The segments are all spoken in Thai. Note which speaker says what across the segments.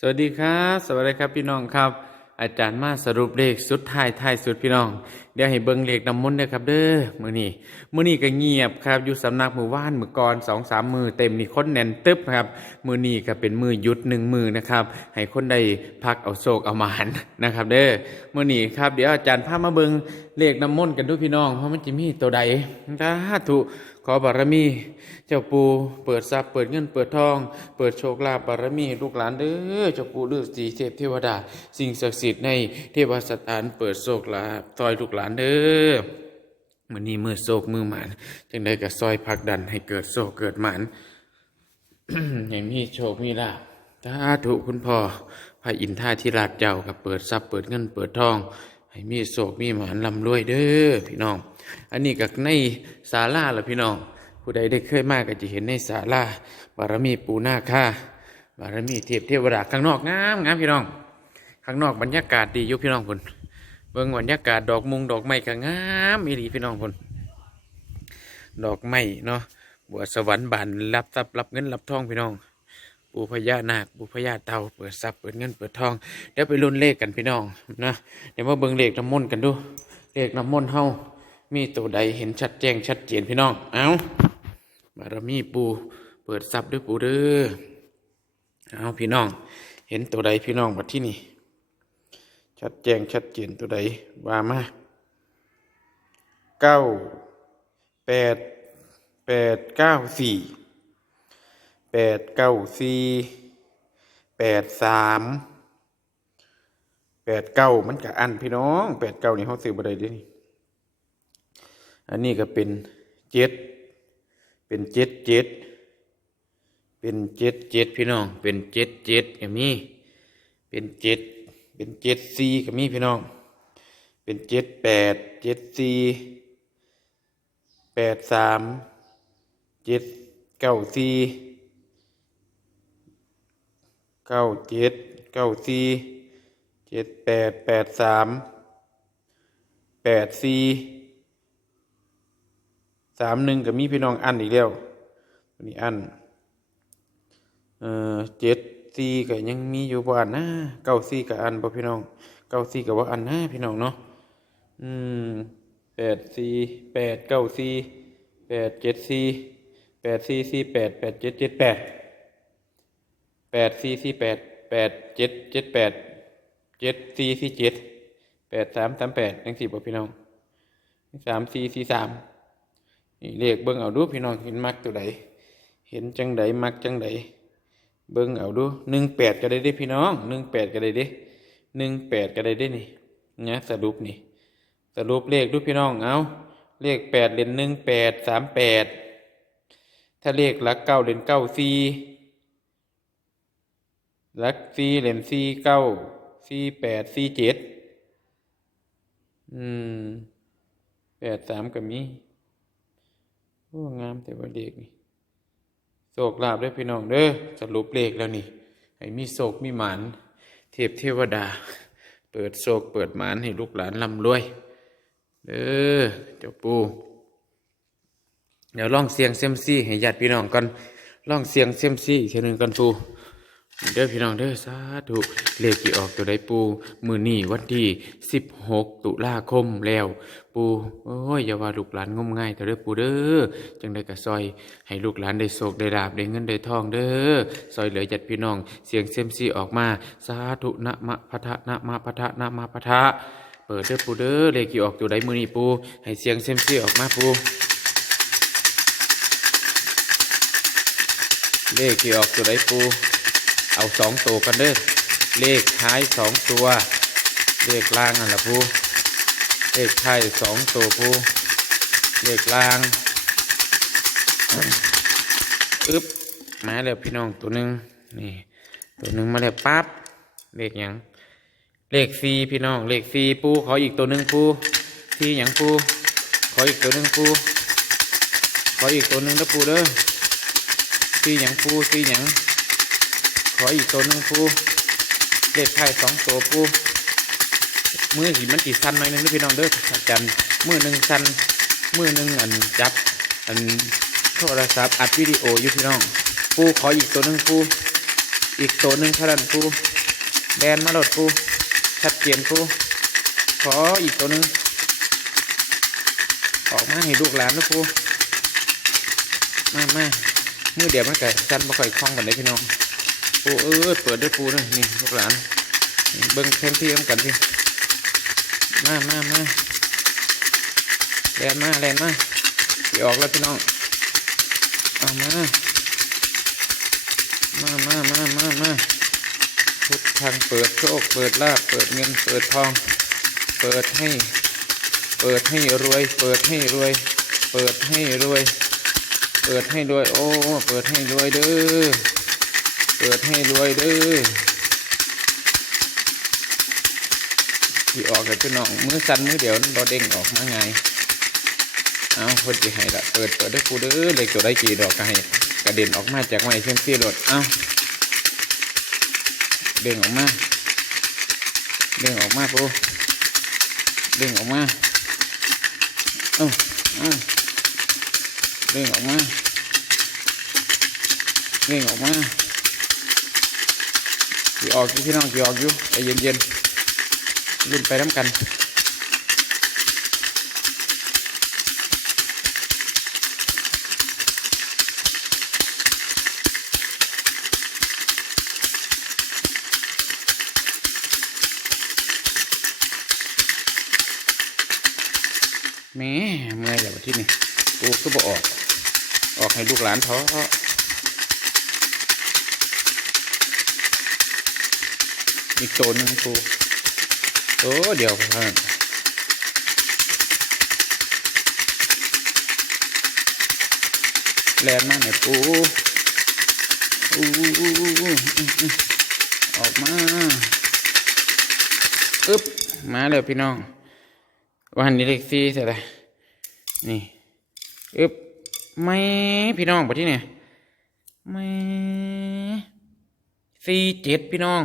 Speaker 1: สวัสดีครับ สวัสดีครับพี่น้องครับ อาจารย์มาสรุปเลขสุดท้ายท้ายสุดพี่น้อง เดี๋ยวให้เบิ่งเลขน้ำมนต์เด้อครับเด้อมื้อนี้มื้อนี้ก็เงียบครับอยู่สำนักมือว่านมือก่อนสองสามมือเต็มนี่คนแน่นตึ๊บครับมื้อนี้ก็เป็นมือหยุดหนึ่งมือนะครับ ให้คนได้พักเอาโศกเอามานนะครับเด้อมื้อนี้ครับเดี๋ยวอาจารย์พามาเบิ่งเลขน้ำมนต์กันด้วยพี่น้องเพราะมันจะมีตัวใดสาธุ ขอบารมี เจ้าปูเปิดทรัพย์เปิดเงินเปิดทอง เปิดโชคลาภบารมีลูกหลานเด้อเจ้าปูฤาษีเทพเทวดา สิ่งศักดิ์สิทธิ์ในเทวสถานเปิดโชคลาภซอยลูกหลานเด้อมือนี้มือโศกมือหมานจังได้ก็ซอยผลักดันให้เกิดโศกเกิดหมานอย่างมีโชคมีลาภถ้าถูกคุณพ่อพระอินทราธิราชเจ้ากับเปิดทรัพย์เปิดเงินเปิดทอง ให้มีโศกมีหมานลำรวยเด้อพี่น้อง อันนี้ก็ในศาลาละพี่น้อง ผู้ใดได้เคยมากก็จะเห็นในศาลาบารมีปูนาค่าบารมีเทพเทวดาข้างนอกงามงามพี่น้อง ข้างนอกบรรยากาศดีอยู่พี่น้องคนเบิ่งบรรยากาศดอกมุงดอกไม้ก็งามอีหลีพี่น้องคนดอกไม้เนาะบัวสวรรค์บานรับทรัพย์รับเงินรับทองพี่น้อง ปูพญานาคปูพญาเต่าเปิดทรัพย์เปิดเงินเปิดทองเดี๋ยวไปลุ้นเลขกันพี่น้องนะเดี๋ยวมาเบิ่งเลขน้ำมนต์กันดูเลขน้ำมนต์เฮามีตัวใดเห็นชัดแจ้งชัดเจนพี่น้องเอาบารมีปูเปิดทรัพย์ด้วยปูเด้อเอาพี่น้อง เห็นตัวใดพี่น้องวัดที่นี่ชัดแจ้งชัดเจนตัวใดว่ามาเก้าแปดแปดเก้าสี่ แปดเก้าสี่แปดสามแปดเก้ามันกับอันพี่น้องแปดเก้านี่เขาซื้อบ่ได้ดิอันนี้ก็เป็นเจ็ดเป็นเจ็ดเจ็ดเป็นเจ็ดเจ็ดพี่น้อง เป็นเจ็ดเจ็ดก็มีเป็นเจ็ดเป็นเจ็ดสี่ก็มีพี่น้อง เป็นเจ็ดแปดเจ็ดสี่แปดสามเจ็ดเก้าสี่ เก้าเจ็ดเก้าสี่เจ็ดแปดแปดสามแปดสี่สามหนึ่งก็มีพี่น้องอันอีกแล้วตัวนี้อันเอ่อเจ็ดสี่ก็ยังมีอยู่บ่อันนะเก้าสี่กับอันบ่พี่น้องเก้าสี่กับว่าอันนะพี่น้องเนาะอืมแปดสี่แปดเก้าสี่แปดเจ็ดสี่แปดสี่สี่แปดแปดเจ็ดเจ็ดแปด แปดสี่สี่แปดแปดเจ็ดเจ็ดแปดเจ็ดสี่สี่เจ็ดแปดสามสามแปดยังสี่บ่พี่น้องสามสี่สี่สามนี่เลขเบิ่งเอาดูพี่น้องเห็นมักตัวใดเห็นจังใดมักจังใดเบิ้งเอาดูหนึ่งแปดก็ได้ด้พี่น้องหนึ่งแปดก็ได้ด้หนึ่งแปดก็ได้ด้นี่นะสรุปนี่ สรุปเลขดูพี่น้องเอาเลขแปดเหรียญหนึ่งแปดสามแปดถ้าเลขหลักเก้าเหรียญเก้าสี่ ลักสี่เหรียญสี่เก้าสี่แปดสี่เจ็ดอืมแปดสามก็มีโอ้งามแต่ว่าเด็กนี่โศกลาบได้พี่น้องเด้อสรุปเลขแล้วนี่ให้มีโศกมีหมานเทพเทวดา เปิดโศกเปิดหมานให้ลูกหลานร่ำรวยเด้อเจ้าปูเดี๋ยวลองเสียงเซมซี่ให้ญาติพี่น้องกันลองเสียงเซมซี่อีกทีหนึ่งกันปู เด้อพี่น้องเด้อสาธุเลขที่ออกตัวใดปูมือนี่วันที่สิบหกตุลาคมแล้ว ปูโอ้ยอย่าว่าลูกหลานงมง่ายแต่เด้อปูเด้อจังได้กระซอย ให้ลูกหลานได้โศกได้ลาบได้เงินได้ทองเด้อซอยเหลือจัดพี่น้อง เสียงเซมซีออกมา สาธุนะมะพะทะนะมะพะทะนะมะพะทะเปิดเด้อปูเด้อเลขกี่ออกตัวใดมือนี่ปู ให้เสียงเซมซีออกมาปูเลขที่ออกตัวใดปู เอาสองตัวกันเด้อเลขท้ายสองตัว เลขล่างนั่นละปูเลขท้ายสองตัวปูเลขล่างอึ๊บมาแล้วพี่น้องตัวหนึ่งนี่ตัวหนึ่งมาแล้วปั๊บเลขยังเลขสี่พี่น้องเลขสี่ปูขออีกตัวหนึ่งปูสี่ยังปูขออีกตัวหนึ่งปูขออีกตัวหนึ่งนะปูเด้อสี่ยังปูสี่ยัง ขออีกตัวหนึ่งปูเลขไทยสองตัวปูมือหิมันติสันหน่อยนึงนะพี่น้องเด้ออาจารย์มือหนึ่งสันมือหนึ่งอันจับอันโทรศัพท์อัดวิดีโออยู่พี่น้องปูขออีกตัวหนึ่งปูอีกตัวหนึ่งเท่านั้นปูแดนมาโหลดปูชัดเจนปูขออีกตัวหนึ่งออกมาให้ลูกหลานนะปูมามามือเดียวมันก็จันบ่ค่อยคล่องกันเลยพี่น้อง ปูเออเปิดด้วยปูนะนี่ลูกหลานเบิ้งแผนที่กันสิมามามาแลนมาแลนมาสิออกแล้วพี่น้องเอามา มามามามามาพุทธังเปิดโชคเปิดลาภเปิดเงินเปิดทอง เปิดให้ เปิดให้รวย เปิดให้รวย เปิดให้รวย เปิดให้รวย โอ้ เปิดให้รวยเด้อ ปิดให้รวยเด้อที่ออกเลยพี่น้องมือสั่นมือเดียวนั่นเราเด้งออกมาไงเอาคนจีให้ละเปิดเปิดได้กูเด้อเด็กตัวได้กี่ดอกก็ให้กระเด็นออกมาจากไม้เชื่อมซี่รถเอาเด้งออกมาเด้งออกมาปูเด้งออกมาเอาเอาเด้งออกมาเด้งออกมา จีออกอยู่พี่น้องจีออกอยู่ใจเย็นๆรุ่นไปน้ำกันแหม่เมื่อยแล้วที่นี่กูก็บอออก ออกให้ลูกหลานท้อ อีกตัวหนึ่งกูโอ้เดี๋ยวพื่อนแลนมาหน่อยปูอู้อู้อู้ออกมาอึ๊บมาเลยพี่น้องวันนี้เลขสี่ใช่ไหมนี่อึ๊บไม่พี่น้องปะที่เนี่ยไม่สี่เจ็ดพี่น้อง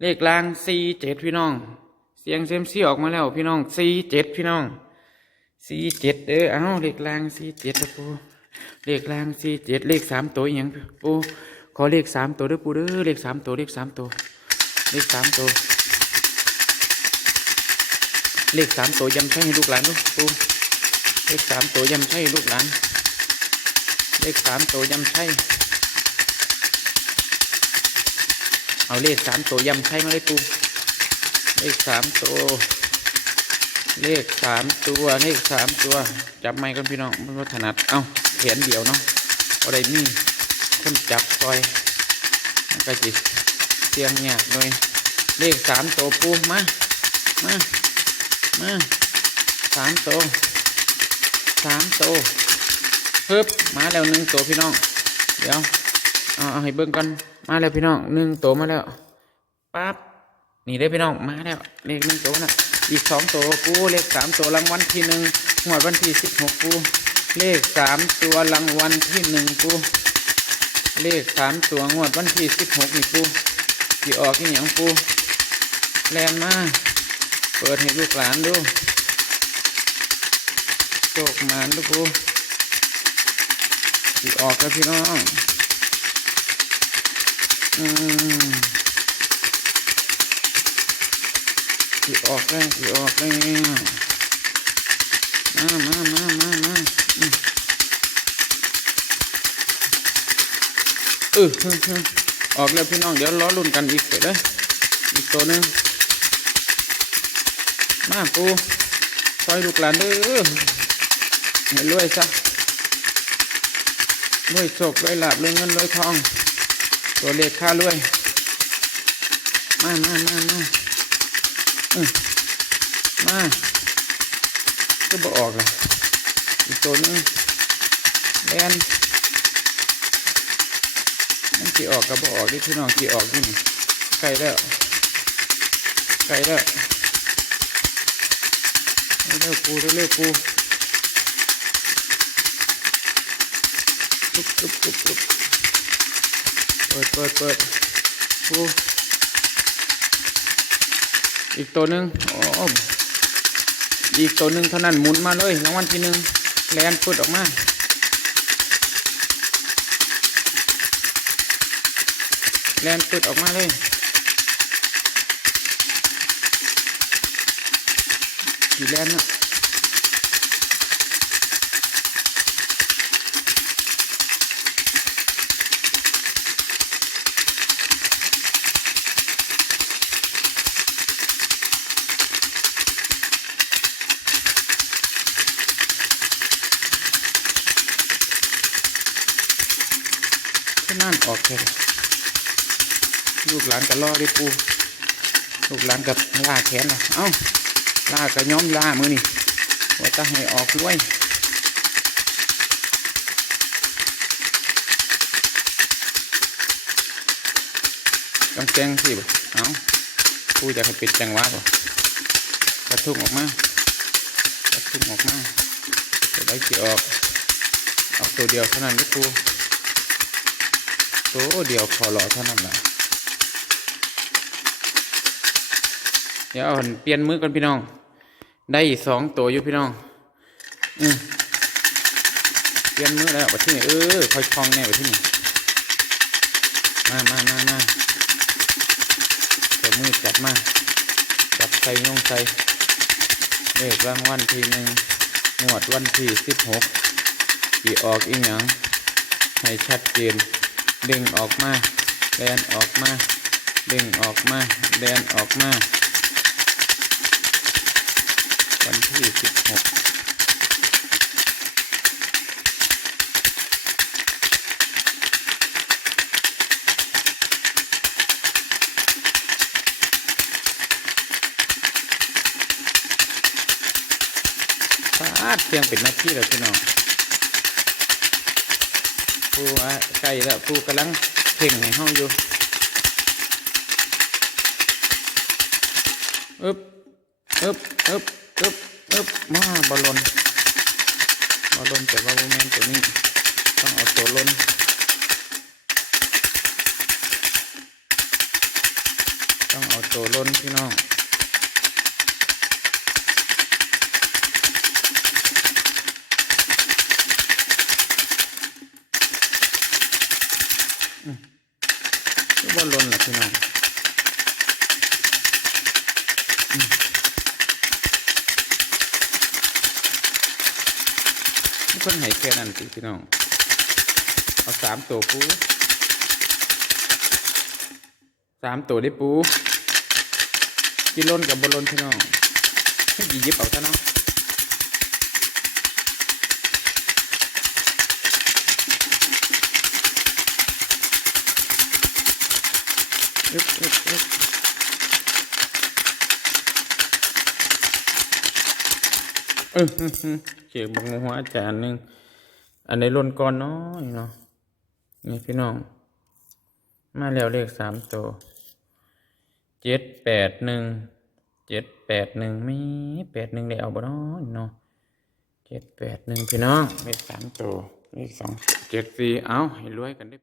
Speaker 1: เลขลางสี่เจ็ดพี่น้อง เสียงเซมซีออกมาแล้วพี่น้องสี่เจ็ดพี่น้องสี่เจ็ดเด้อเอาเลขลางสี่เจ็ดปูเลขลางสี่เจ็ดเลขสามตัวอย่างปูขอเลขสามตัวด้อปูเด้อเลขสามตัวเลขสามตัวเลขสามตัว เลขสามตัวยำใช่ให้ลูกหลานลูกปูเลขสามตัวยำใช่ให้ลูกหลาน เลขสามตัวยำใช่ เอาเลขสามตัวยำใช่มาเลยปูเลขสามตัว เลขสามตัว เลขสามตัวจับไม้กันพี่น้องมันว่าถนัด เอาเขียนเดียวเนาะอะไรมีคนจับซอยมันก็จิเสียงยากเลยเลขสามตัวปูมามามาสามโตวสามโตวฮึบมาแล้วหนึ่งตัวพี่น้อง เดี๋ยวเอาให้เบิ่งกัน มาแล้วพี่น้องหนึ่งตัวมาแล้วปั๊บนี่ได้พี่น้องมาแล้วเลขหนึ่งตัวน่ะอีกสองตัวกูเลขสามตัวรางวัลที่หนึ่งงวดวันที่สิบหกกูเลขสามตัวรางวัลที่หนึ่งกูเลขสามตัวงวดวันที่สิบหกนี่กูที่ออกที่หยังกูแลนมาเปิดให้ลูกหลานดูโชคมานลูกกูที่ออกแล้วพี่น้อง อืมที่ออกแล้วที่ออกแล้วมามามามามาอืมเออฮึ่มฮึ่มออกแล้วพี่น้องเดี๋ยวล้อรุ่นกันอีกเดี๋ยวเด้ออีกตัวหนึงมาปูซอยลูกหลานเด้อให้รวยซะรวยโชครวยลาบรวยเงินรวยทอง ตัวเลขค่ารวย มามามามาอืมมาก็บอออกละอีกตัวนึงแลนมันจีออกกับบออกที่พี่น้องจีออกที่นี่ใกลแล้วใกล้แล้วเร็วปูเร็วปูปุ๊บปุ๊บปุ๊บปุ๊บ ปิดเปิดเปิดปูอีกตัวหนึ่งอ๋ออีกตัวหนึ่งเท่านั้นหมุนมาเลยรางวัลที่หนึ่งแลนพุดออกมาแลนตึดออกมาเลยกี่แลนเนาะ ออกแค่ลูกหลานก็รอได้ปูลูกหลานกับล่าแขนนะเอ้าล่ากับย้อมล่ามือนี่ว่าจะให้ออกด้วยต้องแจ้งสิบ่เอ้าปูจะให้ปิดจังหวะบ่กระทุ้งออกมากระทุ้งออกมาจะได้กี่ออกออกตัวเดียวเท่านั้นก็ปู ตัวเดียวพอหล่อเท่านั้นแหละเดี๋ยวเอาหั่นเปลี่ยนมือกันพี่น้อง ได้สองตัวอยู่พี่น้องอืมเปลี่ยนมือแล้วไปที่นี่เออคอยคลองแน่ไปที่นี่มามามามาตัวมือจับมาจับใส่ยงใส่เลขรางวัลทีหนึ่งงวดวันที่สิบหกกี่ออกอีหยังให้ชัดเจน เด้งออกมาแดนออกมาเด้งออกมาแดนออกมา วันที่สิบหกฟาดเพียงเป็นหน้าที่แล้วพี่น้อง ผู้ว่าใกล้แล้วผู้กำลังเพ่งให้ห้องอยู่อึบอึบอึบอึบอึบมาบอลลนบอลลนแต่ว่าโมเมนตัวนี้ต้องเอาตัวลนต้องเอาตัวลนพี่น้อง บอลลนล่ะพี่น้องนี่เพิ่นให้แค่นั้นติพี่น้อง เอาสามตัวปูสามตัวได้ปูกินล้นกับบอลลนพี่น้องให้หยิบหยิบเอาซะเนาะ อึ๊บอึ๊บอึ๊บเออเขียบังหัวอาจารย์หนึ่งอันในล้นก่อนน้อยเนาะ นี่พี่น้อง มาแล้วเลขสามตัว เจ็ดแปดหนึ่ง เจ็ดแปดหนึ่งมีแปดหนึ่งได้เอาบ่น้อยเนาะเจ็ดแปดหนึ่งพี่น้อง เลขสามตัว เลขสอง เจ็ดสี่เอาให้รวยกันได้